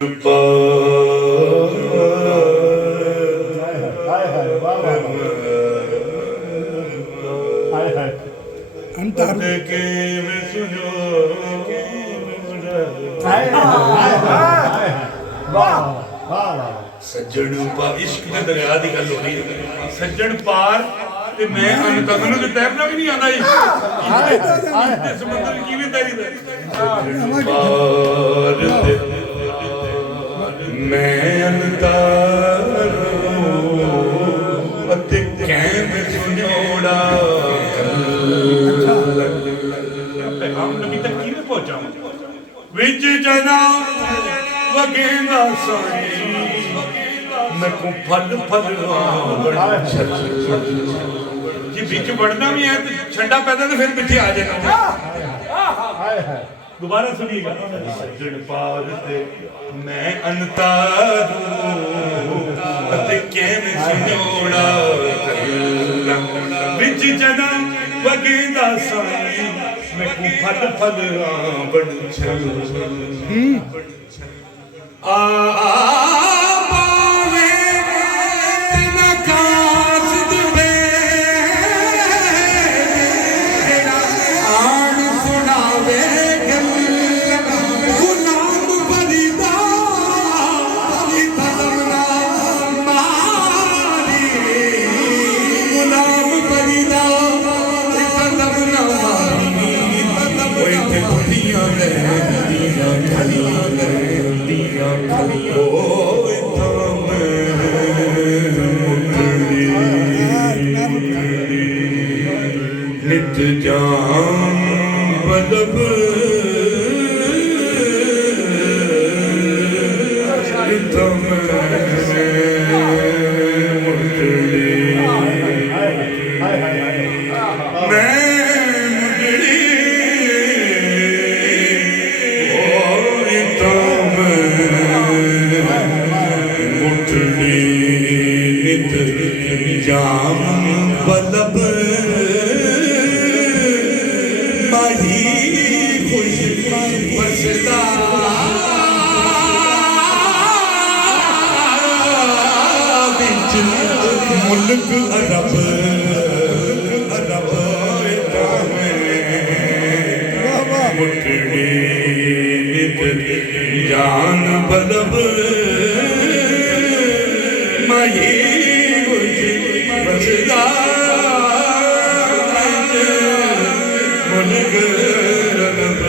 सज्जन पार इश्क के दरिया की गल हो रही है। सज्जन पार ते मैं तैनू तो तैरना भी नहीं आता समुद्र किवें तैरीदा पार मैं अंतर कैम सुनोड़ा पैगाम नबी तक किवें पहुंचाऊं विच जना वगेंदा साई मैं को फल फल जी बीच बढ़ना भी है तो छंडा पैदा तो फिर पीछे आ जाएगा। दोबारा सुनिएगा। सज्जन पार ते मैं अंतर कैम सुनोड़ा विच जना वगेंदा साई मैं को फल फल बड़ छल नित जान बलब मुल्क अरब मुठड़ी नित जान बलब माही बसदा मुल्क अरब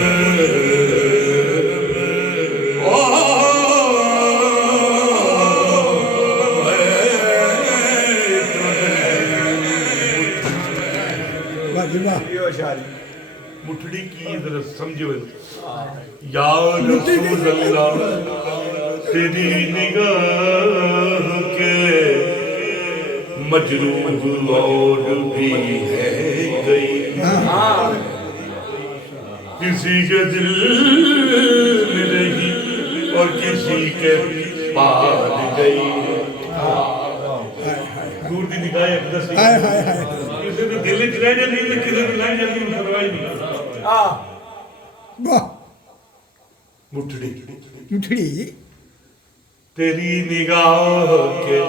मुठड़ी की जरा समझो या रसूल अल्लाह तेरी निगाह के मजरूह और भी है गई किसी के दिल में रही और किसी के पार गई दूर की निगाह अकदस किसी के दिल च रह जाती है किसी को लग जाती है परवाह नहीं। मुठड़ी मुठड़ी तेरी निगाह के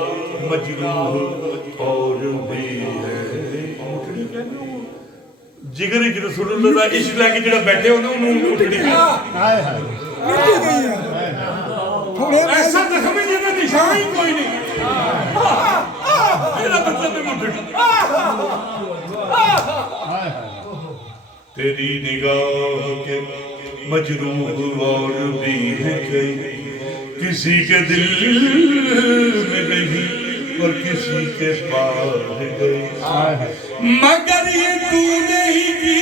मजरूह और भी है मुठड़ी कहने जिगर च रसूलुल्लाह दा इश्क लेके जेड़ा बैठे हो ना उन्होंने मुठड़ी हाय हाय मिट्टी गई है थोड़े ऐसा तो समझ ना निशान ही कोई नहीं मेरा मतलब है मुठड़ी तेरी निगाह के मजरूह और भी है कई किसी के दिल में नहीं और किसी के पार गई मगर ये तू नहीं की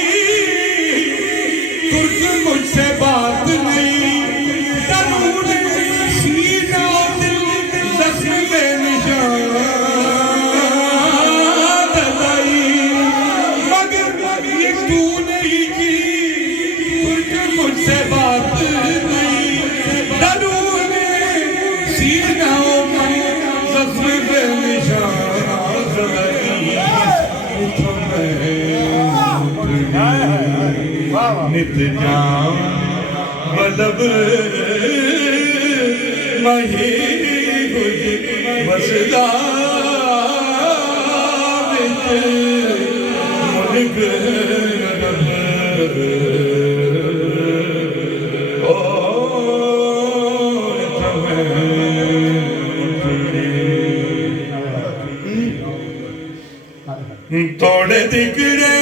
तुझ मुझसे बात नहीं तनूर सीना दिल जख्म में निशान मुझसे बात नहीं तनूर में सीनाओं में जख्म पे निशान नित जान बलब माही बसदा मुल्क तोड़े दिगरे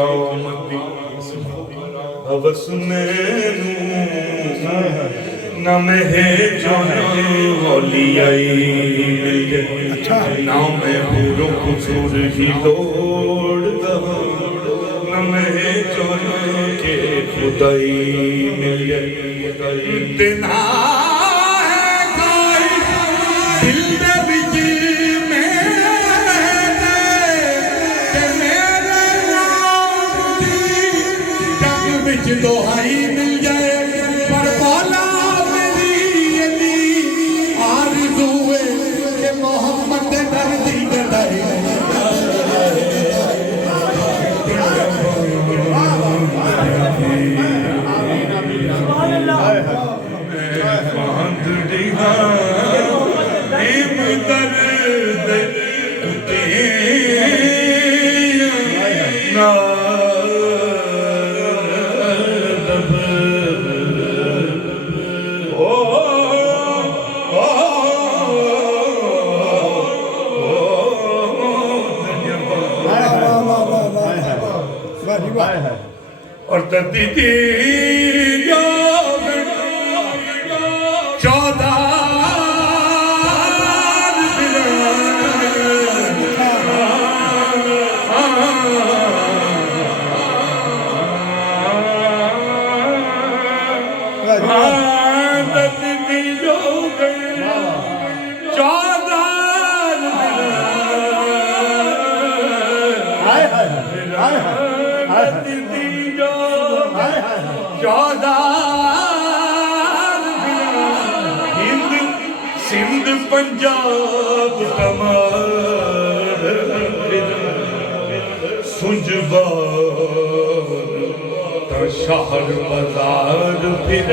दौड़ हवस न में होली आई ना मैं पूरों को सूर ही दौड़ न में के खुदाई मिल गई दिना दोहाई मिल जाए पर बोला मेरी आरज़ू है कि मोहम्मद नबी गदाई और दीदी पंजाब कमार सुंजबार शहर बाजार फिर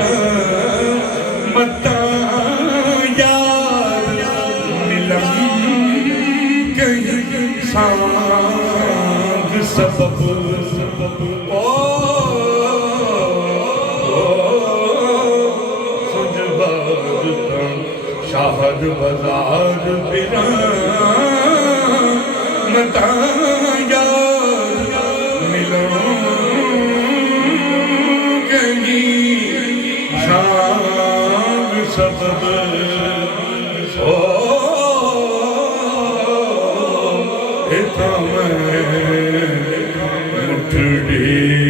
मता यार मिलन कहीं सांग सबब शाहद बाजार फिरा मता यार मिलो कहीं शाम सबब ओ इतना मैं ढेर